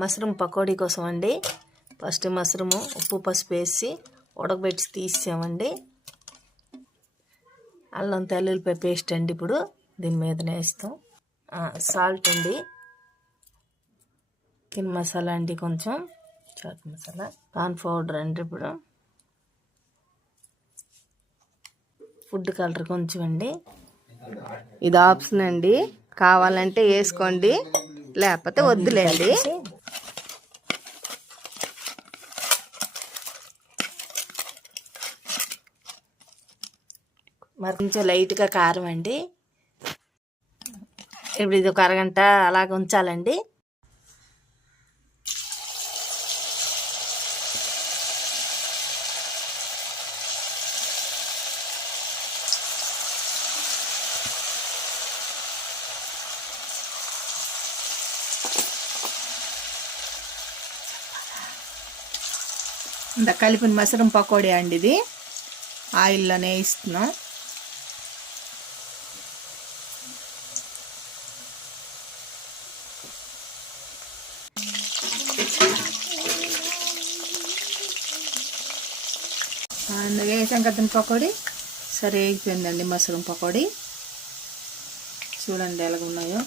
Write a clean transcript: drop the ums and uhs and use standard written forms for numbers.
Mushroom pakodi కోసం అండి. First mushroom ఉప్పు పసుపు వేసి ఉడకబెట్టి తీసామండి. అల్లం తెల్లుల్లిపాయ పేస్ట్ అండి. ఇప్పుడు దీని మీదనే వేస్తాం. సాల్ట్ అండి, చికెన్ మసాలా అండి, కొంచెం చాట్ మసాలా, కార్న్ పౌడర్ అండి, ఇప్పుడు ఫుడ్ కలర్ కొంచెం అండి. ఇది ఆప్షన్ అండి, కావాలంటే వేసుకోండి, లేకపోతే వద్దులేండి. మరి కొంచెం లైట్గా కారం అండి. ఇప్పుడు ఇది ఒక అరగంట అలాగ ఉంచాలండి. ఇంత కలిపిన మష్రూమ్ పకోడీ అండి. ఇది ఆయిల్లోనే వేస్తున్నాం. అందుకే వేసాం కదండి పకోడీ. సరే అయిపోయిందండి మష్రూమ్ పకోడీ. చూడండి ఎలాగ ఉన్నాయో.